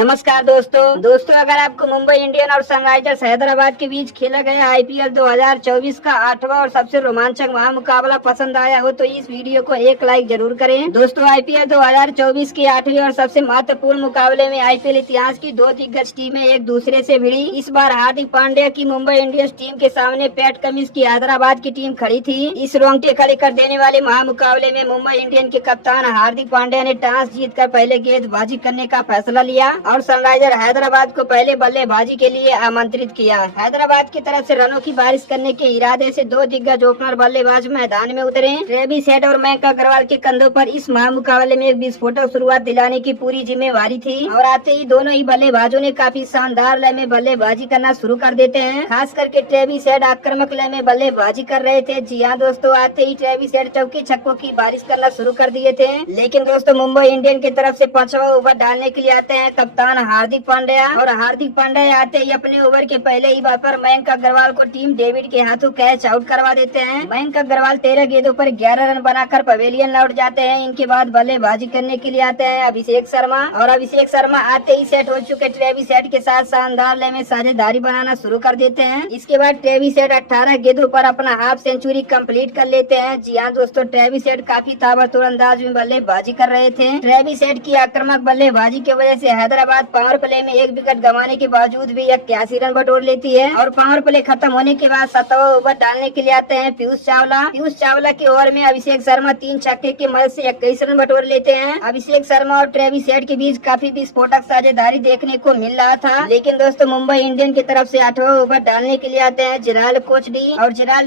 नमस्कार दोस्तों अगर आपको मुंबई इंडियन और सनराइजर्स हैदराबाद के बीच खेला गया आईपीएल 2024 का 8वां और सबसे रोमांचक महामुकाबला पसंद आया हो तो इस वीडियो को एक लाइक जरूर करें। दोस्तों आईपीएल 2024 के 8वें और सबसे महत्वपूर्ण मुकाबले में आईपीएल इतिहास की दो दिग्गज टीमें एक दूसरे से भिड़ी। इस बार हार्दिक पांड्या की मुंबई इंडियंस टीम के सामने पैट कमिंस की हैदराबाद की टीम खड़ी थी। इस रोंगटे खड़े कर देने वाले महामुकाबले में मुंबई इंडियन के कप्तान हार्दिक पांड्या ने टॉस जीतकर पहले गेंदबाजी करने का फैसला लिया और सनराइजर हैदराबाद को पहले बल्लेबाजी के लिए आमंत्रित किया। हैदराबाद की तरफ से रनों की बारिश करने के इरादे से दो दिग्गज ओपनर बल्लेबाज मैदान में उतरे। ट्रेविस हेड और मयंक अग्रवाल के कंधों पर इस महामुकाबले में एक विस्फोटक शुरुआत दिलाने की पूरी जिम्मेवारी थी और आते ही दोनों ही बल्लेबाजों ने काफी शानदार लय में बल्लेबाजी करना शुरू कर देते हैं। खास करके ट्रेविस हेड आक्रामक लय में बल्लेबाजी कर रहे थे। जी हाँ दोस्तों, आते ही ट्रेविस हेड चौके छक्कों की बारिश करना शुरू कर दिए थे। लेकिन दोस्तों मुंबई इंडियन की तरफ से 5वां ओवर डालने के लिए आते हैं कप्तान हार्दिक पांड्या और हार्दिक पांड्या आते ही अपने ओवर के पहले ही बार पर मयंक अग्रवाल को टीम डेविड के हाथों कैच आउट करवा देते हैं। मयंक अग्रवाल 13 गेंदों पर 11 रन बनाकर पवेलियन लौट जाते हैं। इनके बाद बल्लेबाजी करने के लिए आते हैं अभिषेक शर्मा और अभिषेक शर्मा आते ही सेट हो चुके ट्रेविस हेड के साथ शानदार लय में साझेदारी बनाना शुरू कर देते हैं। इसके बाद ट्रेविस हेड 18 गेंदों पर अपना हाफ सेंचुरी कंप्लीट कर लेते हैं। जी हाँ दोस्तों, ट्रेविस हेड काफी ताबड़तोड़ अंदाज में बल्लेबाजी कर रहे थे। ट्रेविस हेड की आक्रामक बल्लेबाजी की वजह से हैदराबाद पावर प्ले में एक विकेट गंवाने के बावजूद भी 81 रन बटोर लेती है और पावर प्ले खत्म होने के बाद 7वां ओवर डालने के लिए आते हैं पीयूष चावला के ओवर में अभिषेक शर्मा 3 छक्के की मदद से 21 रन बटोर लेते हैं। अभिषेक शर्मा और ट्रेविस हेड के बीच काफी विस्फोटक साझेदारी देखने को मिल रहा था। लेकिन दोस्तों मुंबई इंडियन की तरफ से 8वां ओवर डालने के लिए आते हैं जेराल्ड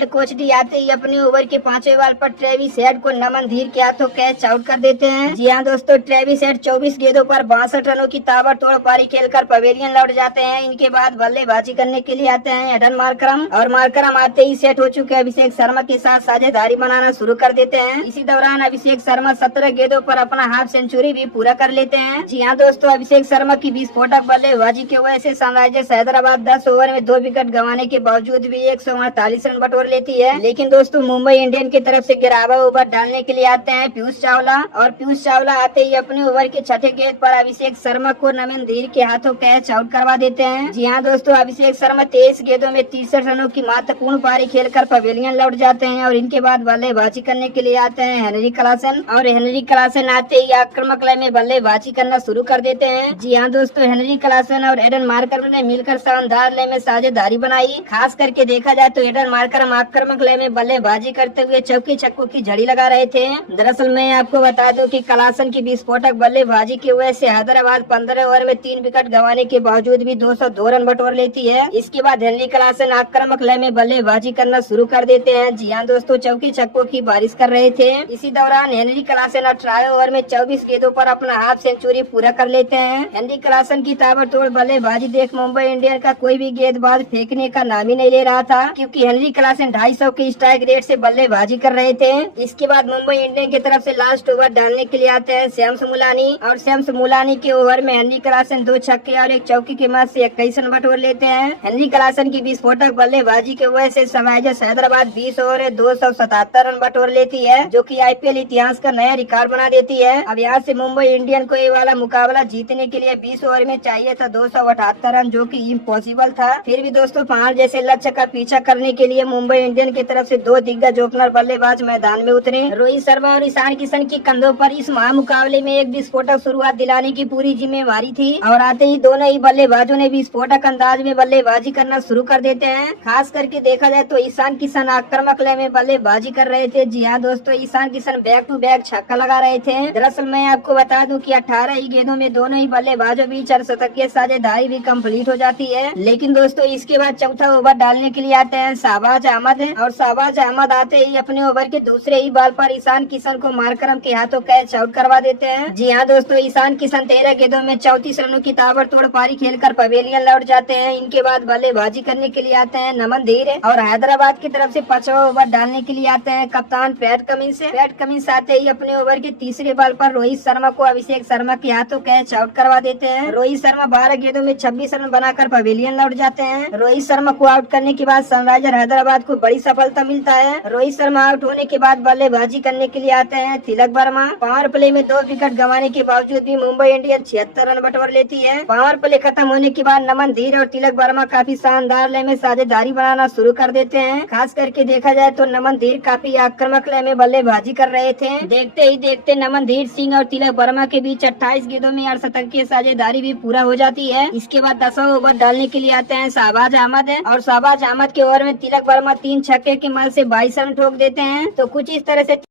कोचडी आते ही अपने ओवर के 5वें बॉल पर ट्रेविस हेड को नमन धीर के हाथों कैच आउट कर देते हैं। जी हाँ दोस्तों, ट्रेविस हेड 24 गेंदों पर 62 रनों की ताबड़तोड़ पारी खेलकर पवेलियन लौट जाते हैं। इनके बाद बल्लेबाजी करने के लिए आते हैं एडन मार्करम आते ही सेट हो चुके अभिषेक शर्मा के साथ साझेदारी बनाना शुरू कर देते हैं। इसी दौरान अभिषेक शर्मा 17 गेंदों पर अपना हाफ सेंचुरी भी पूरा कर लेते हैं। जी हाँ दोस्तों, अभिषेक शर्मा की विस्फोटक बल्लेबाजी की वजह से सनराइजर्स हैदराबाद 10 ओवर में 2 विकेट गंवाने के बावजूद भी 148 रन बटोर लेती है। लेकिन दोस्तों मुंबई इंडियन की तरफ से 11वां ओवर डालने के लिए आते हैं पीयूष चावला आते ही अपने ओवर के 6ठे गेंद पर अभिषेक शर्मा को नमन धीर के हाथों कैच आउट करवा देते हैं। जी हाँ दोस्तों, अभिषेक शर्मा 23 गेंदों में 63 रनों की महत्वपूर्ण पारी खेलकर पवेलियन लौट जाते हैं और इनके बाद बल्लेबाजी करने के लिए आते हैं हेनरी क्लासन आते ही आक्रामक लय में बल्लेबाजी करना शुरू कर देते हैं। जी हाँ दोस्तों, हेनरी क्लासन और एडन मार्करम ने मिलकर शानदार लय में साझेदारी बनाई। खास करके देखा जाए तो एडन मार्करम आक्रामक लय में बल्लेबाजी करते हुए चौके छक्कों की झड़ी लगा रहे थे। दरअसल मैं आपको बता दूं कि क्लासन की विस्फोटक बल्लेबाजी की वजह से हैदराबाद 15 ओवर में 3 विकेट गंवाने के बावजूद भी 202 रन बटोर लेती है। इसके बाद हेनरी क्लासन आक्रामक लय में बल्लेबाजी करना शुरू कर देते हैं। जी हाँ दोस्तों, चौके छक्कों की बारिश कर रहे थे। इसी दौरान हेनरी क्लासन 18 ओवर में 24 गेंदों पर अपना हाफ सेंचुरी पूरा कर लेते हैं। हेनरी क्लासन की ताबड़तोड़ बल्लेबाजी देख मुंबई इंडियन का कोई भी गेंदबाज फेंकने का नाम ही नहीं ले रहा था, क्योंकि हेनरी क्लासन 250 के स्ट्राइक रेट से बल्लेबाजी कर रहे थे। इसके बाद मुंबई इंडियन की तरफ से लास्ट ओवर डालने के लिए आते हैं शम्स मुलानी के ओवर में हेनरी क्लासन 2 छक्के और 1 चौके की मदद से 21 रन बटोर लेते हैं। हेनरी क्लासन की विस्फोटक बल्लेबाजी की वजह से सनराइजर्स हैदराबाद 20 ओवर में 277 रन बटोर लेती है, जो कि आईपीएल इतिहास का नया रिकॉर्ड बना देती है। अब यहाँ से मुंबई इंडियन को ये वाला मुकाबला जीतने के लिए 20 ओवर में चाहिए था 278 रन, जो कि इम्पॉसिबल था। फिर भी दोस्तों पहाड़ जैसे लक्ष्य का पीछा करने के लिए मुंबई इंडियन की तरफ से 2 दिग्गज ओपनर बल्लेबाज मैदान में उतरे। रोहित शर्मा और ईशान किशन के कंधों पर इस महामुकाबले में एक विस्फोटक शुरुआत दिलाने की पूरी जिम्मेवारी थी और आते ही दोनों ही बल्लेबाजों ने विस्फोटक अंदाज में बल्लेबाजी करना शुरू कर देते हैं। खास करके देखा जाए तो ईशान किशन आक्रामक लय में बल्लेबाजी कर रहे थे। जी हाँ दोस्तों, Ishan Kishan back to back छक्का लगा रहे थे। दरअसल मैं आपको बता दूं कि 18 ही गेंदों में दोनों ही बल्लेबाजों बीच अर्धशतकीय साझेदारी भी कंप्लीट हो जाती है। लेकिन दोस्तों इसके बाद चौथा ओवर डालने के लिए आते हैं शहबाज अहमद आते ही अपने ओवर के दूसरे ही बॉल पर ईशान किशन को मार्करम के हाथों कैच आउट करवा देते हैं। जी हाँ दोस्तों, ईशान किशन 13 गेंदों में 34 रनों की ताबड़तोड़ पारी खेलकर पवेलियन लौट जाते हैं। इनके बाद बल्लेबाजी करने के लिए आते हैं नमन धीर और हैदराबाद की तरफ से 5वां ओवर डालने के लिए आते हैं कप्तान पैट कमिंस आते ही अपने ओवर के तीसरे बॉल पर रोहित शर्मा को अभिषेक शर्मा के हाथों कैच आउट करवा देते हैं। रोहित शर्मा 12 गेंदों में 26 रन बनाकर पवेलियन लौट जाते हैं। रोहित शर्मा को आउट करने के बाद सनराइजर हैदराबाद को बड़ी सफलता मिलता है। रोहित शर्मा आउट होने के बाद बल्लेबाजी करने के लिए आते हैं तिलक वर्मा। पावर प्ले में 2 विकेट गंवाने के बावजूद भी मुंबई इंडियंस 76 रन बटोर लेती है। पावर प्ले खत्म होने के बाद नमन धीर और तिलक वर्मा काफी शानदार लय में साझेदारी बनाना शुरू कर देते हैं। खास करके देखा जाए तो नमन धीर काफी आक्रामक लय में बल्लेबाजी कर रहे थे। देखते ही देखते नमन धीर सिंह और तिलक वर्मा के बीच 28 गेंदों में 68 की साझेदारी भी पूरा हो जाती है। इसके बाद 10वां ओवर डालने के लिए आते हैं शहबाज अहमद और शहबाज अहमद के ओवर में तिलक वर्मा 3 छक्के के मदद से 22 रन ठोक देते हैं। तो कुछ इस तरह से